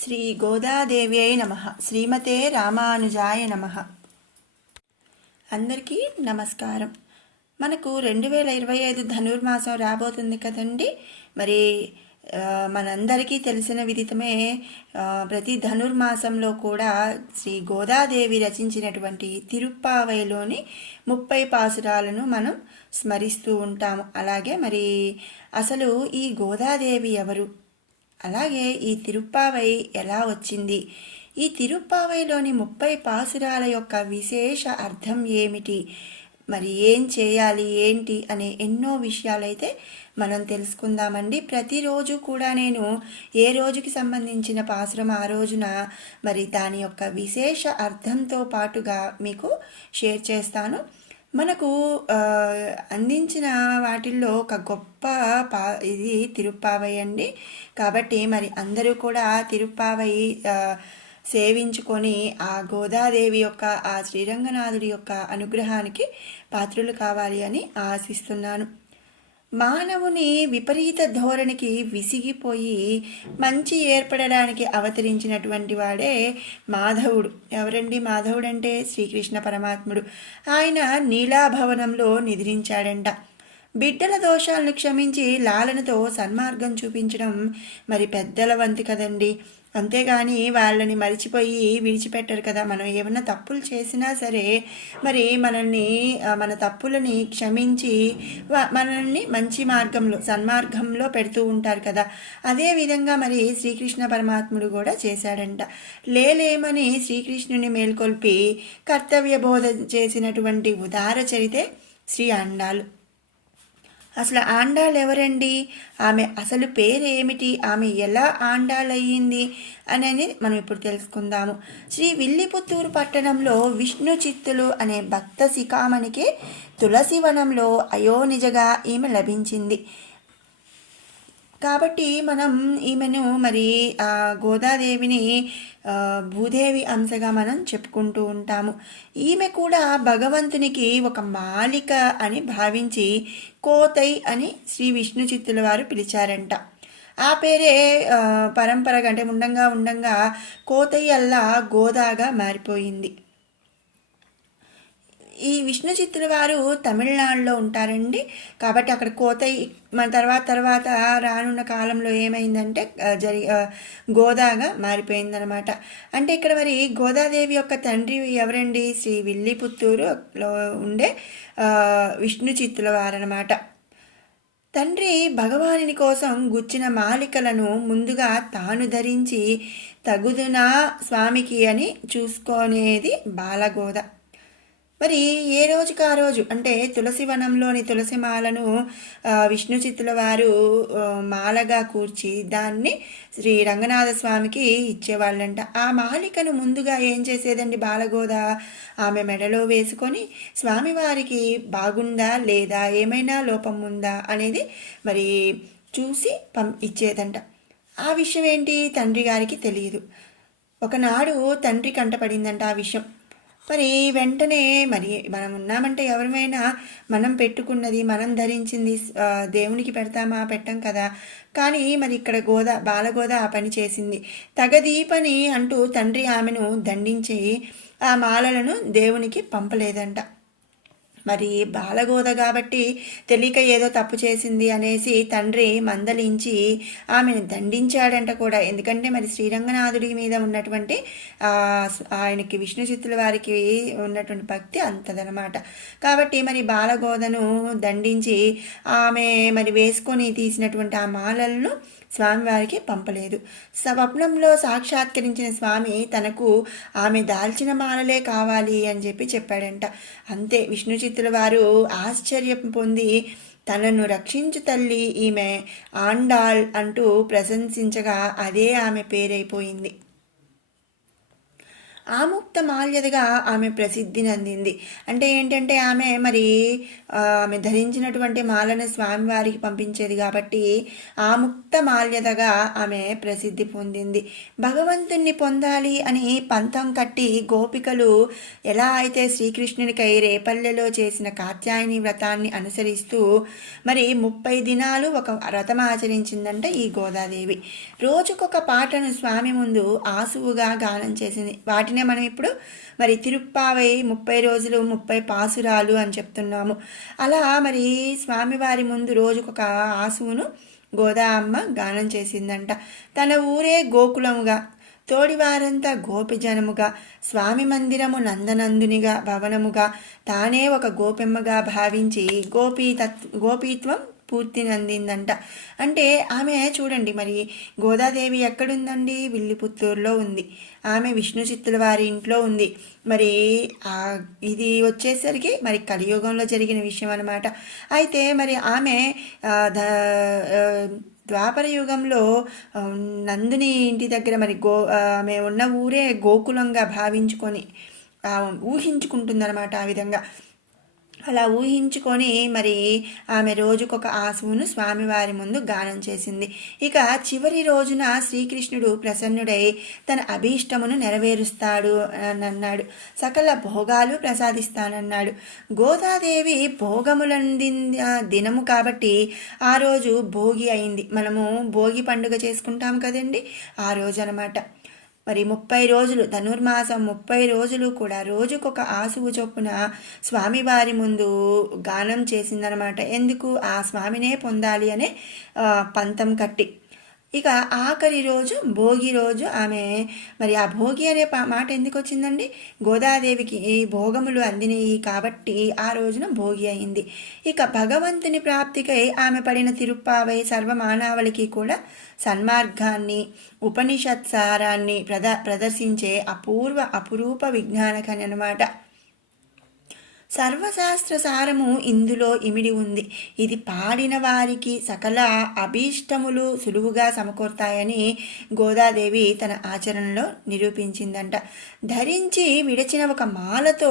శ్రీ గోదాదేవ్యై నమః. శ్రీమతే రామానుజాయ నమః. అందరికీ నమస్కారం. మనకు 2025 ధనుర్మాసం రాబోతుంది కదండి. మరి మనందరికీ తెలిసిన విదితమే, ప్రతి ధనుర్మాసంలో కూడా శ్రీ గోదాదేవి రచించినటువంటి తిరుప్పావైలోని 30 పాసురాలను మనం స్మరిస్తూ ఉంటాము. అలాగే మరి అసలు ఈ గోదాదేవి ఎవరు, అలాగే ఈ తిరుప్పావై ఎలా వచ్చింది, ఈ తిరుప్పావైలోని 30 పాసురాల యొక్క విశేష అర్థం ఏమిటి, మరి ఏం చేయాలి ఏంటి అనే ఎన్నో విషయాలైతే మనం తెలుసుకుందామండి. ప్రతిరోజు కూడా నేను ఏ రోజుకి సంబంధించిన పాసురం ఆ రోజున మరి దాని యొక్క విశేష అర్థంతో పాటుగా మీకు షేర్ చేస్తాను. మనకు అందించిన వాటిల్లో ఒక గొప్ప ఇది తిరుప్పావై అండి. కాబట్టి మరి అందరూ కూడా తిరుప్పావై సేవించుకొని ఆ గోదాదేవి యొక్క, ఆ శ్రీరంగనాథుడి యొక్క అనుగ్రహానికి పాత్రులు కావాలి అని ఆశిస్తున్నాను. మానవుని విపరీత ధోరణికి విసిగిపోయి మంచి ఏర్పడడానికి అవతరించినటువంటి వాడే మాధవుడు. ఎవరండి మాధవుడు అంటే? శ్రీకృష్ణ పరమాత్ముడు. ఆయన నీలాభవనంలో నిద్రించాడంట. బిడ్డల దోషాలను క్షమించి లాలనతో సన్మార్గం చూపించడం మరి పెద్దల వంతు కదండి. అంతేగాని వాళ్ళని మరిచిపోయి విడిచిపెట్టరు కదా. మనం ఏమన్నా తప్పులు చేసినా సరే మరి మనల్ని, మన తప్పులని క్షమించి మనల్ని మంచి మార్గంలో, సన్మార్గంలో పెడుతూ ఉంటారు కదా. అదేవిధంగా మరి శ్రీకృష్ణ పరమాత్ముడు కూడా చేశాడంట. లేలేమని శ్రీకృష్ణుని మేల్కొల్పి కర్తవ్య బోధ చేసినటువంటి ఉదార చరితే శ్రీ ఆండాళ్. అసలు ఆండాళ్ ఎవరండి? ఆమె అసలు పేరేమిటి? ఆమె ఎలా ఆండాళ్ అయ్యింది అనేది మనం ఇప్పుడు తెలుసుకుందాము. శ్రీ విల్లిపుత్తూరు పట్టణంలో విష్ణు చిత్తులు అనే భక్త శిఖామణికి తులసివనంలో అయోనిజగా ఈమె లభించింది. కాబట్టి మనం ఈమెను మరి గోదాదేవిని భూదేవి అంశగా మనం చెప్పుకుంటూ ఉంటాము. ఈమె కూడా భగవంతునికి ఒక మాలిక అని భావించి కోతై అని శ్రీ విష్ణు చిత్తుల వారు పిలిచారంట. ఆ పేరే పరంపరగా, అంటే ఉండంగా కోతై అల్లా గోదాగా మారిపోయింది. ఈ విష్ణు చిత్తుల వారు తమిళనాడులో ఉంటారండి. కాబట్టి అక్కడ కోతై మన తర్వాత రానున్న కాలంలో ఏమైందంటే గోదాగా మారిపోయిందనమాట. అంటే ఇక్కడ మరి గోదాదేవి యొక్క తండ్రి ఎవరండి? శ్రీ విల్లిపుత్తూరులో ఉండే విష్ణు చిత్తుల వారనమాట. తండ్రి భగవానుని కోసం గుచ్చిన మాలికలను ముందుగా తాను ధరించి తగుదునా స్వామికి అని చూసుకునేది బాలగోద. మరి ఏ రోజుకి ఆ రోజు, అంటే తులసివనంలోని తులసి మాలను విష్ణు చిత్తుల వారు మాలగా కూర్చి దాన్ని శ్రీ రంగనాథ స్వామికి ఇచ్చేవాళ్ళంట. ఆ మాలికను ముందుగా ఏం చేసేదండి బాలగోద? ఆమె మెడలో వేసుకొని స్వామివారికి బాగుందా లేదా, ఏమైనా లోపం ఉందా అనేది మరి చూసి ఇచ్చేదంట. ఆ విషయం ఏంటి తండ్రి గారికి తెలియదు. ఒకనాడు తండ్రి కంటపడిందంట ఆ విషయం. మరి వెంటనే మరి మనం ఉన్నామంటే ఎవరిమైనా మనం పెట్టుకున్నది, మనం ధరించింది దేవునికి పెడతామా? పెట్టం కదా. కానీ మరి ఇక్కడ బాలగోద ఆ పని చేసింది. తగదీ పని అంటూ తండ్రి ఆమెను దండించి ఆ మాలలను దేవునికి పంపలేదంట. మరి బాలగోద కాబట్టి తెలియక ఏదో తప్పు చేసింది అనేసి తండ్రి మందలించి ఆమెను దండించాడంట కూడా. ఎందుకంటే మరి శ్రీరంగనాథుడి మీద ఉన్నటువంటి ఆయనకి విష్ణు చిత్తుల వారికి ఉన్నటువంటి భక్తి అంతదనమాట. కాబట్టి మరి బాలగోదను దండించి ఆమె మరి వేసుకొని తీసినటువంటి ఆ మాలలను స్వామివారికి పంపలేదు. స్వప్నంలో సాక్షాత్కరించిన స్వామి తనకు ఆమె దాల్చిన మాలలే కావాలి అని చెప్పాడంట. అంతే విష్ణు చిత్తుల వారు ఆశ్చర్యం పొంది తనను రక్షించు తల్లి ఈమె ఆండాళ్ అంటూ ప్రశంసించగా అదే ఆమె పేరైపోయింది. ఆముక్త మాల్యదగా ఆమె ప్రసిద్ధి నందింది. అంటే ఏంటంటే ఆమె ధరించినటువంటి మాలను స్వామివారికి పంపించేది కాబట్టి ఆముక్త మాల్యదగా ఆమె ప్రసిద్ధి పొందింది. భగవంతుణ్ణి పొందాలి అని పంతం కట్టి గోపికలు ఎలా అయితే శ్రీకృష్ణునికై రేపల్లెలో చేసిన కాత్యాయని వ్రతాన్ని అనుసరిస్తూ 30 దినాలు ఒక వ్రతం ఆచరించిందంట ఈ గోదాదేవి. రోజుకొక పాటను స్వామి ముందు ఆసువుగా గానం చేసింది. వాటినే మనం ఇప్పుడు తిరుప్పావై 30 రోజులు 30 పాసురాలు అని చెప్తున్నాము. అలా స్వామివారి ముందు రోజుకొక ఆసువును గోదా అమ్మ గానం చేసిందంట. తన ఊరే గోకులముగా, తోడివారంతా గోపిజనముగా, స్వామి మందిరము నందనందునిగా భవనముగా, తానే ఒక గోపెమ్మగా భావించి గోపీత్వం పూర్తి నందిందంట. అంటే ఆమె చూడండి, గోదాదేవి ఎక్కడుందండి? విల్లిపుత్తూరులో ఉంది. ఆమె విష్ణు చిత్తుల వారి ఇంట్లో ఉంది. ఇది వచ్చేసరికి కలియుగంలో జరిగిన విషయం అన్నమాట. అయితే ఆమె ద్వాపర యుగంలో నందుని ఇంటి దగ్గర ఆమె ఉన్న ఊరే గోకులంగా భావించుకొని ఊహించుకుంటుందన్నమాట. ఆ విధంగా అలా ఊహించుకొని ఆమె రోజుకొక ఆసువును స్వామివారి ముందు గానం చేసింది. ఇక చివరి రోజున శ్రీకృష్ణుడు ప్రసన్నుడై తన అభీష్టమును నెరవేరుస్తాడు అన్నాడు. సకల భోగాలు ప్రసాదిస్తానన్నాడు. గోదాదేవి భోగములందిన దినము కాబట్టి ఆ రోజు భోగి అయింది. మనము భోగి పండుగ చేసుకుంటాం కదండి, ఆ రోజు అనమాట. 30 రోజులు ధనుర్మాసం 30 రోజులు కూడా రోజుకొక ఆసువు చొప్పున స్వామివారి ముందు గానం చేసిందనమాట. ఎందుకు? ఆ స్వామినే పొందాలి అనే పంతం కట్టి. ఇక ఆఖరి రోజు భోగి రోజు ఆమె ఆ భోగి అనే మాట ఎందుకు వచ్చిందండి? గోదాదేవికి భోగములు అందినయి కాబట్టి ఆ రోజున భోగి అయింది. ఇక భగవంతుని ప్రాప్తికై ఆమె పడిన తిరుప్పావై సర్వమానవాళికి కూడా సన్మార్గాన్ని, ఉపనిషత్సారాన్ని ప్రదర్శించే అపురూప విజ్ఞానకని అనమాట. సర్వశాస్త్ర సారము ఇందులో ఇమిడి ఉంది. ఇది పాడిన వారికి సకల అభీష్టములు సులువుగా సమకూర్తాయని గోదాదేవి తన ఆచరణలో నిరూపించిందంట. ధరించి విడిచిన ఒక మాలతో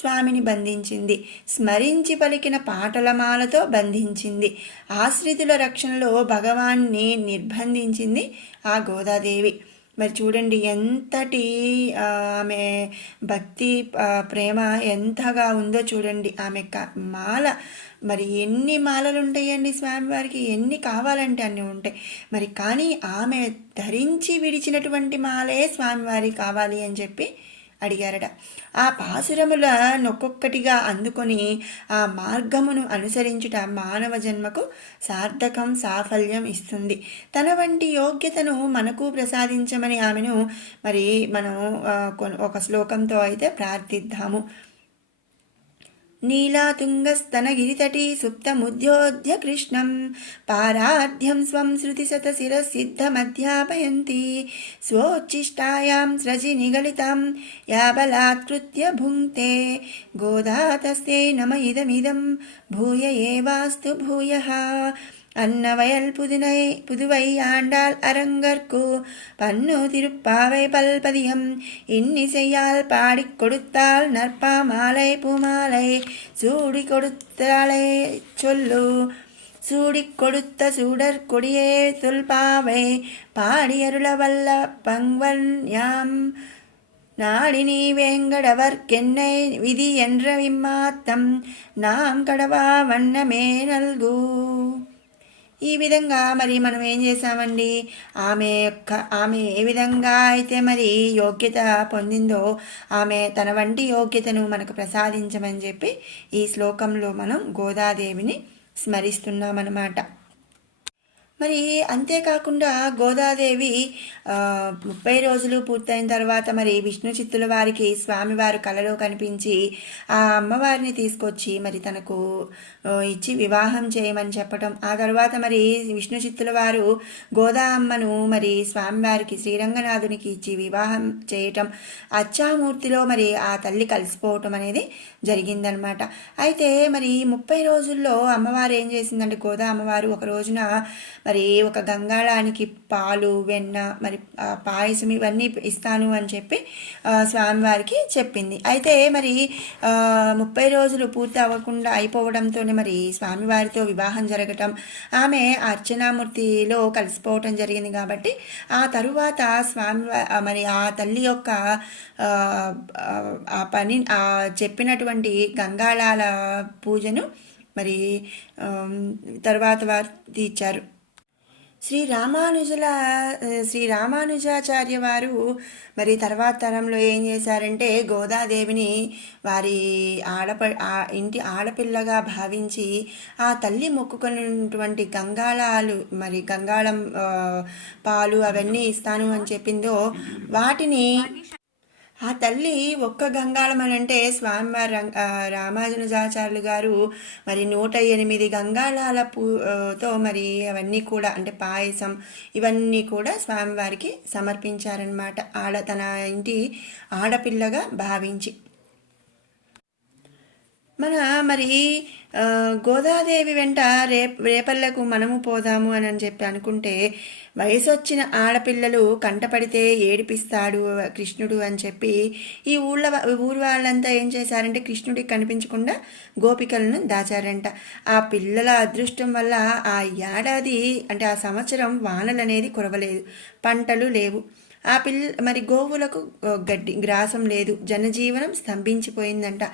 స్వామిని బంధించింది. స్మరించి పలికిన పాటల మాలతో బంధించింది. ఆశ్రితుల రక్షణలో భగవాన్ని నిర్బంధించింది ఆ గోదాదేవి. చూడండి ఎంతటి ఆమె భక్తి ప్రేమ ఎంతగా ఉందో చూడండి. ఆమె మాల ఎన్ని మాలలు ఉంటాయండి స్వామివారికి? ఎన్ని కావాలంటే అన్నీ ఉంటాయి. కానీ ఆమె ధరించి విడిచినటువంటి మాలే స్వామివారికి కావాలి అని చెప్పి అడిగారట. ఆ పాసురముల నొక్కొక్కటిగా అందుకొని ఆ మార్గమును అనుసరించుట మానవ జన్మకు సార్థకం, సాఫల్యం ఇస్తుంది. తన వంటి యోగ్యతను మనకు ప్రసాదించమని ఆమెను మనం ఒక శ్లోకంతో అయితే ప్రార్థిద్దాము. నీలాతుంగస్తనగిరితటీ సుప్తముద్యోధ్య కృష్ణం పారాధ్యం స్వం శృతిశతశిరసిద్ధమధ్యాపయంతి స్వోచ్ఛిష్టాయాం స్రజి నిగళితాం యా బలాత్కృత్య భుంక్తే గోదాతస్తే నమ ఇదమిదం భూయ ఏవాస్తు భూయః. அன்னவயல் புதுவை ஆண்டாள் அரங்கற்கு பன்னு திருப்பாவை பல்பதியம் இன்னிசையால் பாடிக் கொடுத்தாள் நற்பா மாலை பூமாலை சூடி கொடுத்தாளே சொல்லு சூடிக் கொடுத்த சூடர் கொடியே சொல்பாவை பாடியருள வல்ல பங்வன் யாம் நாடினி வேங்கடவர்க்கென்னை விதி என்ற விம்மாத்தம் நாம் கடவா வண்ணமே நல்கு. ఈ విధంగా మనం ఏం చేసామండి? ఆమె ఏ విధంగా అయితే యోగ్యత పొందిందో ఆమె తన వంటి యోగ్యతను మనకు ప్రసాదించమని చెప్పి ఈ శ్లోకంలో మనం గోదాదేవిని స్మరిస్తున్నామన్నమాట. అంతేకాకుండా గోదాదేవి 30 రోజులు పూర్తయిన తర్వాత విష్ణు చిత్తుల వారికి స్వామివారు కలలో కనిపించి ఆ అమ్మవారిని తీసుకొచ్చి తనకు ఇచ్చి వివాహం చేయమని చెప్పటం. ఆ తర్వాత విష్ణు చిత్తుల వారు గోదా అమ్మను స్వామివారికి శ్రీరంగనాథునికి ఇచ్చి వివాహం చేయటం, అచ్చామూర్తిలో ఆ తల్లి కలిసిపోవటం అనేది జరిగిందనమాట. అయితే 30 రోజుల్లో అమ్మవారు ఏం చేసిందంటే గోదా అమ్మవారు ఒక రోజున మరి ఒక గంగాళానికి పాలు వెన్న మరి పాయసం ఇవన్నీ ఇస్తాను అని చెప్పి స్వామివారికి చెప్పింది. అయితే మరి 30 రోజులు పూర్తి అవ్వకుండా అయిపోవడంతోనే మరి స్వామివారితో వివాహం జరగటం, ఆమె అర్చనామూర్తిలో కలిసిపోవటం జరిగింది. కాబట్టి ఆ తరువాత మరి ఆ తల్లి యొక్క ఆ పని చెప్పినటువంటి గంగాళాల పూజను మరి తర్వాత వారు తీర్చారు. శ్రీ రామానుజాచార్య వారు మరి తర్వాత తరంలో ఏం చేశారంటే గోదాదేవిని వారి ఇంటి ఆడపిల్లగా భావించి ఆ తల్లి మొక్కుకున్నటువంటి గంగాళం పాలు అవన్నీ ఇస్తాను అని చెప్పిందో వాటిని ఆ తల్లి ఒక్క గంగాళం అని అంటే స్వామివారి రామానుజాచార్యులు గారు మరి 108 గంగాళాల తో మరి అవన్నీ కూడా అంటే పాయసం ఇవన్నీ కూడా స్వామివారికి సమర్పించారనమాట తన ఇంటి ఆడపిల్లగా భావించి. మరి గోదాదేవి వెంట రేపల్లకు మనము పోదాము అని చెప్పి అనుకుంటే వయసు వచ్చిన ఆడపిల్లలు కంటపడితే ఏడిపిస్తాడు కృష్ణుడు అని చెప్పి ఈ ఊరు వాళ్ళంతా ఏం చేశారంటే కృష్ణుడికి కనిపించకుండా గోపికలను దాచారంట. ఆ పిల్లల అదృష్టం వల్ల ఆ ఏడాది అంటే ఆ సంవత్సరం వానలు అనేది కురవలేదు, పంటలు లేవు. మరి గోవులకు గ్రాసం లేదు, జనజీవనం స్తంభించిపోయిందంట.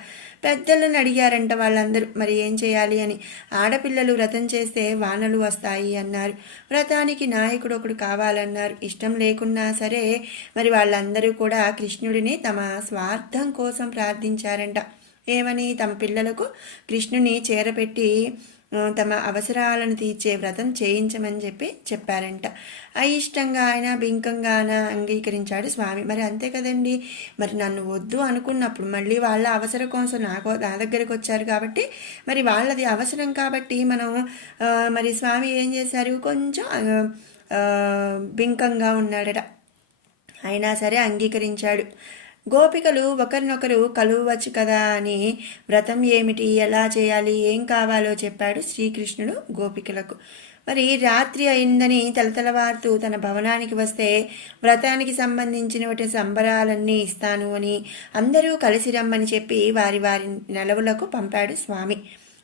పెద్దలను అడిగారంట వాళ్ళందరూ మరి ఏం చేయాలి అని. ఆడపిల్లలు వ్రతం చేస్తే వానలు వస్తాయి అన్నారు. వ్రతానికి నాయకుడు ఒకడు కావాలన్నారు. ఇష్టం లేకున్నా సరే మరి వాళ్ళందరూ కూడా కృష్ణుడిని తమ స్వార్థం కోసం ప్రార్థించారంట. ఏమని? తమ పిల్లలకు కృష్ణుని చేరపెట్టి తమ అవసరాలను తీర్చే వ్రతం చేయించమని చెప్పారంట. అయిష్టంగా ఆయన బింకంగాన అంగీకరించాడు స్వామి. మరి అంతే కదండి, మరి నన్ను వద్దు అనుకున్నప్పుడు మళ్ళీ వాళ్ళ అవసరం కోసం నా దగ్గరికి వచ్చారు కాబట్టి మరి వాళ్ళది అవసరం కాబట్టి మనం మరి స్వామి ఏం చేశారు, కొంచెం బింకంగా ఉన్నాడట. అయినా సరే అంగీకరించాడు. గోపికలు ఒకరినొకరు కలువచ్చు కదా అని వ్రతం ఏమిటి, ఎలా చేయాలి, ఏం కావాలో చెప్పాడు శ్రీకృష్ణుడు గోపికలకు. మరి రాత్రి అయిందని తలతలవారుతూ తన భవనానికి వస్తే వ్రతానికి సంబంధించిన సంబరాలన్నీ ఇస్తాను అని అందరూ కలిసి రమ్మని చెప్పి వారి వారి నెలవులకు పంపాడు స్వామి.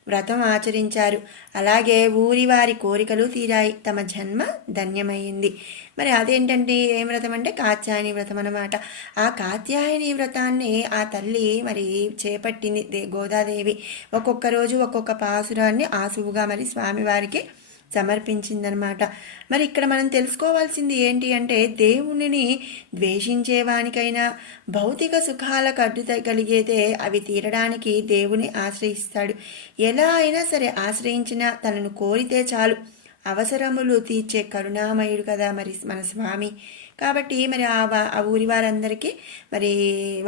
వ్రతం ఆచరించారు. అలాగే ఊరి వారి కోరికలు తీరాయి. తమ జన్మ ధన్యమైంది. మరి అదేంటంటే ఏం వ్రతం అంటే కాత్యాయని వ్రతం అన్నమాట. ఆ కాత్యాయని వ్రతాన్ని ఆ తల్లి మరి చేపట్టింది గోదాదేవి. ఒక్కొక్క రోజు ఒక్కొక్క పాసురాన్ని ఆసువుగా మరి స్వామివారికి సమర్పించిందనమాట. మరి ఇక్కడ మనం తెలుసుకోవాల్సింది ఏంటి అంటే దేవునిని ద్వేషించేవానికైనా భౌతిక సుఖాలకు అడ్డు కలిగితే అవి తీరడానికి దేవుని ఆశ్రయిస్తాడు. ఎలా అయినా సరే ఆశ్రయించినా తనను కోరితే చాలు, అవసరములు తీర్చే కరుణామయుడు కదా మరి మన స్వామి. కాబట్టి మరి ఆ ఊరి వారందరికీ మరి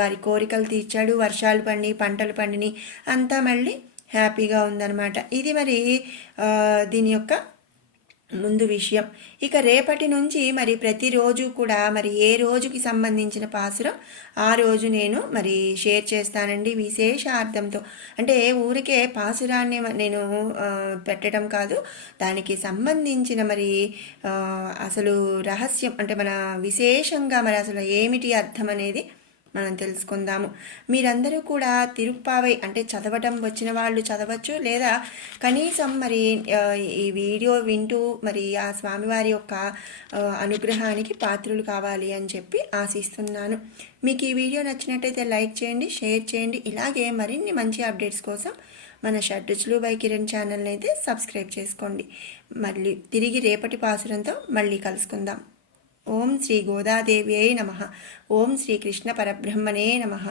వారి కోరికలు తీర్చాడు. వర్షాలు పండి పంటలు పండిని అంతా మళ్ళీ హ్యాపీగా ఉందన్నమాట. ఇది మరి దీని యొక్క ముందు విషయం. ఇక రేపటి నుంచి మరి ప్రతిరోజు కూడా మరి ఏ రోజుకి సంబంధించిన పాసురం ఆ రోజు నేను మరి షేర్ చేస్తానండి విశేషార్థంతో. అంటే ఊరికే పాసురాన్ని నేను పెట్టడం కాదు, దానికి సంబంధించిన మరి అసలు రహస్యం అంటే మన విశేషంగా మరి అసలు ఏమిటి అర్థం అనేది మనం తెలుసుకుందాము. మీరందరూ కూడా తిరుప్పావై అంటే చదవటం వచ్చిన వాళ్ళు చదవచ్చు, లేదా కనీసం మరి ఈ వీడియో వింటూ మరి ఆ స్వామివారి యొక్క అనుగ్రహానికి పాత్రులు కావాలి అని చెప్పి ఆశిస్తున్నాను. మీకు ఈ వీడియో నచ్చినట్టయితే లైక్ చేయండి, షేర్ చేయండి. ఇలాగే మరిన్ని మంచి అప్డేట్స్ కోసం మన షడ్రుచులు బై కిరణ్ ఛానల్ని అయితే సబ్స్క్రైబ్ చేసుకోండి. మళ్ళీ తిరిగి రేపటి పాసురంతో మళ్ళీ కలుసుకుందాం. ఓం శ్రీ గోదాదేవ్యై నమః. ఓం శ్రీ కృష్ణ పరబ్రహ్మణే నమః.